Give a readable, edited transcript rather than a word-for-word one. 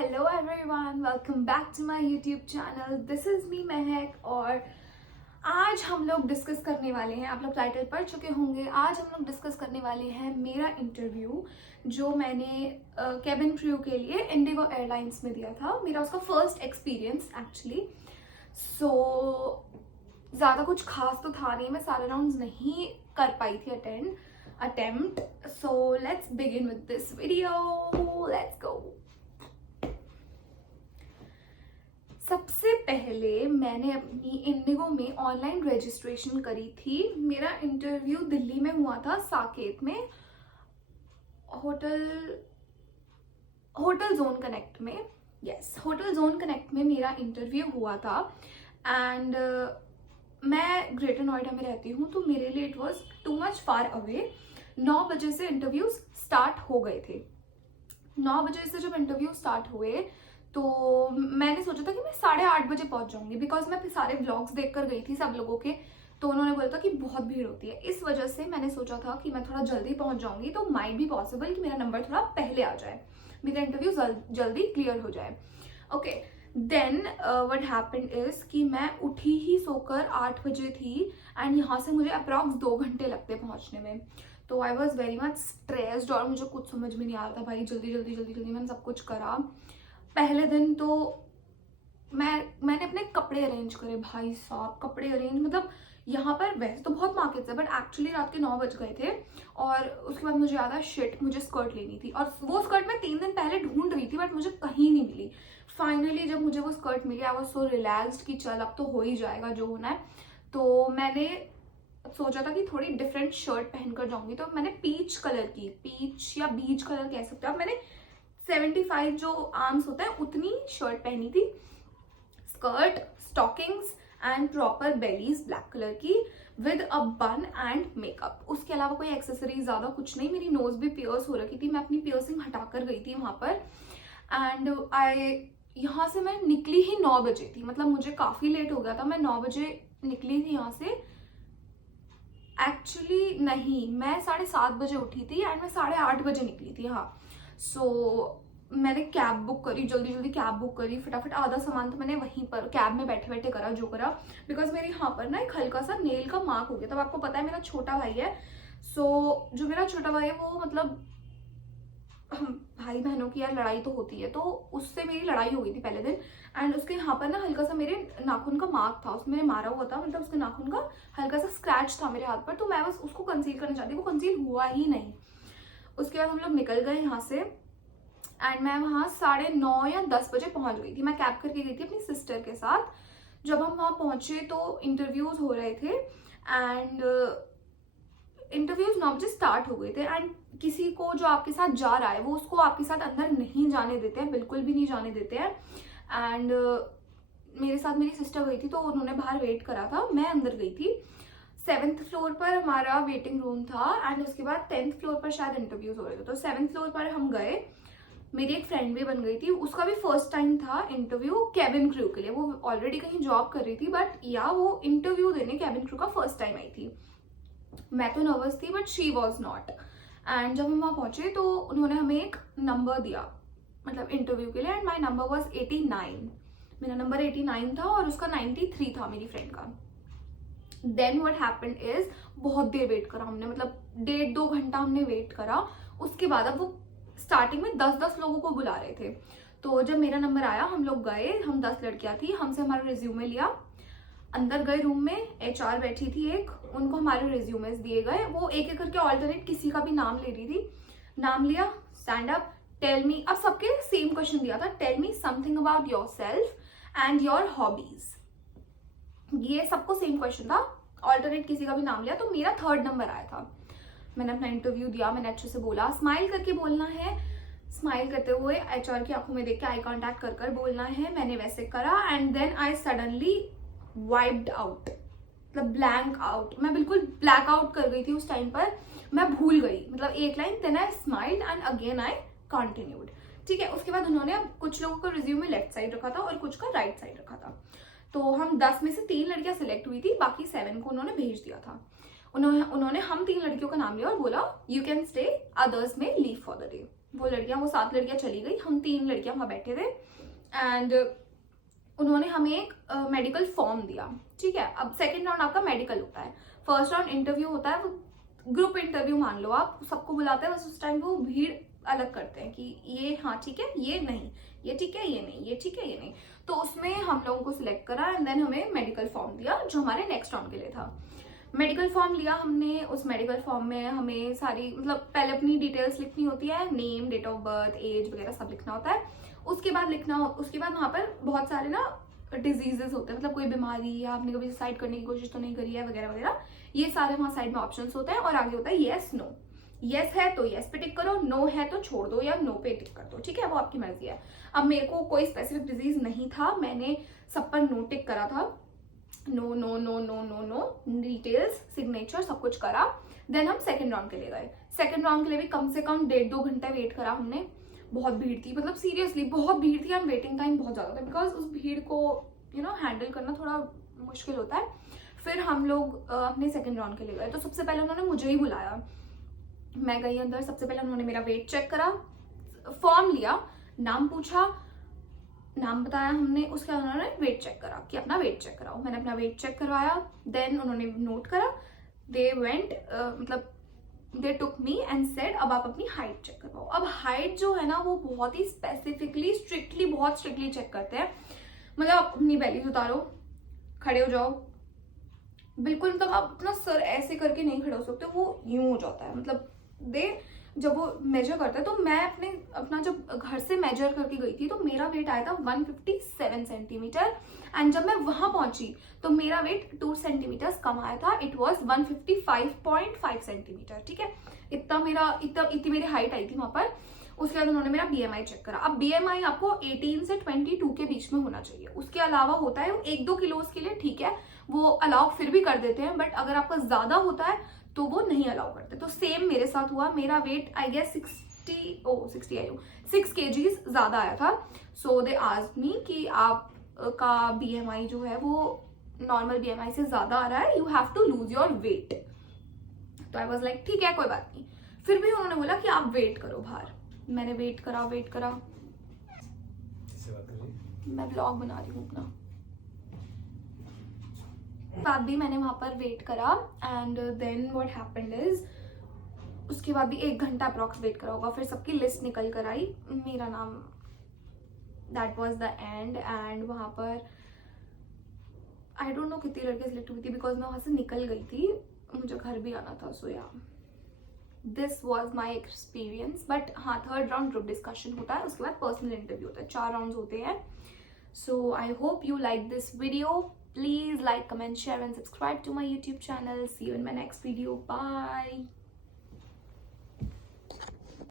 Hello everyone, welcome back to my YouTube channel. This is me Mahak और आज हम लोग डिस्कस करने वाले हैं, आप लोग टाइटल पढ़ चुके होंगे, आज हम लोग डिस्कस करने वाले हैं मेरा इंटरव्यू जो मैंने कैबिन क्रू के लिए इंडिगो एयरलाइंस में दिया था। मेरा उसका फर्स्ट एक्सपीरियंस एक्चुअली। सो ज़्यादा कुछ खास तो था नहीं, मैं सारे राउंड्स नहीं कर पाई थी attempt. So let's begin with this video, let's go. सबसे पहले मैंने अपनी इंडिगो में ऑनलाइन रजिस्ट्रेशन करी थी। मेरा इंटरव्यू दिल्ली में हुआ था, साकेत में, होटल जोन कनेक्ट में। यस, होटल जोन कनेक्ट में मेरा इंटरव्यू हुआ था। एंड मैं ग्रेटर नोएडा में रहती हूँ, तो मेरे लिए it was too much far away. 9 बजे से इंटरव्यूज स्टार्ट हो गए थे। 9 बजे से जब इंटरव्यू स्टार्ट हुए तो मैंने सोचा था कि मैं 8:30 बजे पहुंच जाऊंगी, बिकॉज मैं सारे व्लॉग्स देख कर गई थी सब लोगों के। तो उन्होंने बोला था कि बहुत भीड़ होती है, इस वजह से मैंने सोचा था कि मैं थोड़ा जल्दी पहुंच जाऊंगी, तो माइट भी पॉसिबल कि मेरा नंबर थोड़ा पहले आ जाए, मेरा इंटरव्यू जल्दी क्लियर हो जाए। Okay, then what happened is कि मैं उठी ही सोकर 8 बजे थी एंड यहाँ से मुझे अप्रॉक्स 2 घंटे लगते पहुंचने में। तो I was very much stressed और मुझे कुछ समझ में नहीं आ रहा था। भाई जल्दी जल्दी जल्दी जल्दी मैंने सब कुछ करा। पहले दिन तो मैंने अपने कपड़े अरेंज करे। भाई साहब, कपड़े अरेंज मतलब यहाँ पर वैसे तो बहुत मार्केट्स है, बट एक्चुअली रात के 9 बज गए थे। और उसके बाद मुझे याद है शिट, मुझे स्कर्ट लेनी थी और वो स्कर्ट मैं 3 दिन पहले ढूंढ रही थी, बट मुझे कहीं नहीं मिली। फाइनली जब मुझे वो स्कर्ट मिली, आई वाज सो रिलैक्स्ड कि चल अब तो हो ही जाएगा जो होना है। तो मैंने सोचा था कि थोड़ी डिफरेंट शर्ट पहनकर जाऊंगी, तो मैंने पीच कलर की, पीच या बीच कलर कह सकते हो आप, मैंने 75 जो आर्म्स होता है उतनी शर्ट पहनी थी, skirt, stockings and proper bellies black colour की with a bun and makeup. उसके अलावा कोई एक्सेसरीज ज्यादा कुछ नहीं। मेरी नोज भी पियर्स हो रखी थी, मैं अपनी पियर्सिंग हटाकर गई थी वहां पर। एंड यहाँ से मैं निकली ही 9 बजे थी, मतलब मुझे काफी लेट हो गया था। मैं 9 बजे निकली थी यहाँ से। एक्चुअली नहीं, मैं 7:30 बजे उठी थी एंड मैं 8:30 बजे निकली थी। हाँ, सो मैंने कैब बुक करी, जल्दी जल्दी कैब बुक करी फटाफट। आधा सामान तो मैंने वहीं पर कैब में बैठे बैठे करा जो करा, बिकॉज मेरे यहाँ पर ना एक हल्का सा नेल का मार्क हो गया था। आपको पता है मेरा छोटा भाई है, सो जो मेरा छोटा भाई है वो मतलब भाई बहनों की यार लड़ाई तो होती है, तो उससे मेरी लड़ाई हो गई थी पहले दिन। एंड उसके यहाँ पर ना हल्का सा मेरे नाखून का मार्क था, उसमें मारा हुआ था, मतलब उसके नाखून का हल्का सा स्क्रैच था मेरे हाथ पर। तो मैं बस उसको कंसील करना चाहती, वो कंसील हुआ ही नहीं। उसके बाद हम लोग निकल गए यहाँ से एंड मैं वहाँ 9:30 या 10 बजे पहुंच गई थी। मैं कैब करके गई थी अपनी सिस्टर के साथ। जब हम वहाँ पहुंचे तो इंटरव्यूज हो रहे थे एंड इंटरव्यूज 9 बजे स्टार्ट हो गए थे। एंड किसी को जो आपके साथ जा रहा है वो उसको आपके साथ अंदर नहीं जाने देते हैं, बिल्कुल भी नहीं जाने देते हैं। एंड मेरे साथ मेरी सिस्टर गई थी, तो उन्होंने बाहर वेट करा था, मैं अंदर गई थी। 7th फ्लोर पर हमारा वेटिंग रूम था एंड उसके बाद 10th फ्लोर पर शायद इंटरव्यूज हो रहे थे। तो 7th फ्लोर पर हम गए। मेरी एक फ्रेंड भी बन गई थी, उसका भी फर्स्ट टाइम था इंटरव्यू कैबिन क्रू के लिए। वो ऑलरेडी कहीं जॉब कर रही थी, बट या वो इंटरव्यू देने कैबिन क्रू का फर्स्ट टाइम आई थी। मैं तो नर्वस थी but she was not. And जब हम वहाँ पहुंचे तो उन्होंने हमें एक नंबर दिया, मतलब इंटरव्यू के लिए, एंड माई नंबर वॉज 89। मेरा नंबर 89 था और उसका 93 था मेरी फ्रेंड का। देन व्हाट हैपेंड इज, बहुत देर वेट करा हमने, मतलब 1.5-2 घंटा हमने वेट करा। उसके बाद अब वो स्टार्टिंग में 10-10 लोगों को बुला रहे थे। तो जब मेरा नंबर आया, हम लोग गए, हम 10 लड़कियां थी, हमसे हमारा रिज्यूमे लिया, अंदर गए रूम में, HR बैठी थी एक, उनको हमारे रिज्यूमेस दिए गए। वो एक एक करके ऑल्टरनेट किसी का भी नाम ले रही थी। नाम लिया, स्टैंड अप, टेल मी, अब सबके सेम क्वेश्चन दिया था, tell me something about yourself and your hobbies. ये सबको सेम क्वेश्चन था, ऑल्टरनेट किसी का भी नाम लिया। तो मेरा 3rd नंबर आया था। मैंने अपना इंटरव्यू दिया, मैंने अच्छे से बोला, स्माइल करके बोलना है, स्माइल करते हुए HR की आंखों में देख के आई कांटेक्ट कर कर बोलना है। मैंने वैसे करा and then I suddenly wiped out, मतलब ब्लैंक आउट। मैं बिल्कुल ब्लैक आउट कर गई थी उस टाइम पर, मैं भूल गई, मतलब एक line. Then I smiled and again I continued. ठीक है, उसके बाद उन्होंने कुछ लोगों का रिज्यूमे लेफ्ट साइड रखा था और कुछ का राइट साइड रखा था। तो हम 10 में से 3 लड़कियां सिलेक्ट हुई थी, बाकी 7 को उन्होंने भेज दिया था। उन्होंने हम 3 लड़कियों का नाम लिया और बोला यू कैन स्टे, अदर्स में लीव फॉर द डे। वो 7 लड़कियां चली गई, हम 3 लड़कियां वहाँ बैठे थे एंड उन्होंने हमें एक मेडिकल फॉर्म दिया, ठीक है। अब सेकंड राउंड आपका मेडिकल होता है, फर्स्ट राउंड इंटरव्यू होता है, वो ग्रुप इंटरव्यू मान लो आप, सबको बुलाते हैं, बस उस टाइम वो भीड़ अलग करते हैं कि ये हाँ ठीक है, ये नहीं, ये ठीक है, ये नहीं, ये ठीक है, ये नहीं। तो उसमें हम लोगों को सिलेक्ट करा एंड देन हमें मेडिकल फॉर्म दिया जो हमारे नेक्स्ट राउंड के लिए था। मेडिकल फॉर्म लिया हमने, उस मेडिकल फॉर्म में हमें सारी मतलब पहले अपनी डिटेल्स लिखनी होती है, name, date of birth, age वगैरह सब लिखना होता है। उसके बाद वहाँ पर बहुत सारे ना डिजीजेस होते हैं, मतलब कोई बीमारी या आपने कभी सुसाइड करने की कोशिश तो नहीं करी है वगैरह वगैरह, ये सारे वहाँ साइड में ऑप्शंस होते हैं और आगे होता है येस नो। येस है तो येस पे टिक करो, नो है तो छोड़ दो या नो पे टिक कर दो, ठीक है, वो आपकी मर्जी है। अब मेरे को कोई स्पेसिफिक डिजीज नहीं था, मैंने सब पर नो टिक करा था, no no no no no no, details, signature सब कुछ करा। देन हम सेकंड राउंड के लिए गए। सेकंड राउंड के लिए भी कम से कम 1.5-2 घंटे वेट करा हमने। बहुत भीड़ थी, मतलब सीरियसली बहुत भीड़ थी एंड वेटिंग टाइम बहुत ज्यादा था, बिकॉज उस भीड़ को हैंडल करना थोड़ा मुश्किल होता है। फिर हम लोग अपने सेकंड राउंड के लिए गए, तो सबसे पहले उन्होंने मुझे ही बुलाया, मैं गई अंदर। सबसे पहले उन्होंने मेरा वेट चेक करा, फॉर्म लिया, नाम पूछा, नाम बताया हमने, उसके बाद उन्होंने वेट चेक करा कि अपना वेट चेक कराओ। मैंने अपना वेट चेक करवाया, देन उन्होंने नोट करा, दे वेंट मतलब दे टुक मी एंड सेड अब आप अपनी हाइट चेक करवाओ। अब हाइट जो है ना वो बहुत ही स्पेसिफिकली बहुत स्ट्रिक्टली चेक करते हैं, मतलब आप अपनी बेलीज उतारो, खड़े हो जाओ, बिल्कुल मतलब आप अपना सर ऐसे करके नहीं खड़े हो सकते, वो यूं हो जाता है। मतलब जब वो मेजर करता है, तो मैं अपना जब घर से मेजर करके गई थी तो मेरा वेट आया था 157 सेंटीमीटर एंड जब मैं वहां पहुंची तो मेरा वेट 2 सेंटीमीटर कम आया था, इट वॉज 155.5 सेंटीमीटर, ठीक है। इतनी मेरी हाइट आई थी वहां पर। उसके बाद उन्होंने मेरा BMI चेक करा। अब BMI आपको 18 से 22 के बीच में होना चाहिए, उसके अलावा होता है 1-2 किलो के लिए, ठीक है, वो अलाउ फिर भी कर देते हैं, बट अगर आपका ज्यादा होता है तो वो नहीं अलाउ करते। तो सेम मेरे साथ हुआ, मेरा वेट आई गेस 6 kgs ज्यादा आया था। सो दे आस्क्ड मी कि आपका BMI जो है वो नॉर्मल BMI से ज्यादा आ रहा है, you have to lose your weight. तो आई वाज लाइक ठीक है कोई बात नहीं। फिर भी उन्होंने बोला कि आप वेट करो बाहर। मैंने वेट करा, मैं व्लॉग बना रही हूँ अपना। बाद भी मैंने वहां पर वेट करा and then what happened is, उसके बाद भी 1 घंटा अप्रॉक्स वेट करा होगा, फिर सबकी लिस्ट निकल कर आई, मेरा नाम, that was the end. And वहां पर आई डोंट नो कितनी लड़कियां सिलेक्ट हुई थी, बिकॉज मैं वहां से निकल गई थी, मुझे घर भी आना था। सो या this was my experience. But हाँ, थर्ड राउंड ग्रुप डिस्कशन होता है, उसके बाद पर्सनल इंटरव्यू होता है, 4 राउंड होते हैं। So I hope you like this video. Please like, comment, share and subscribe to my YouTube channel. See you in my next video. Bye.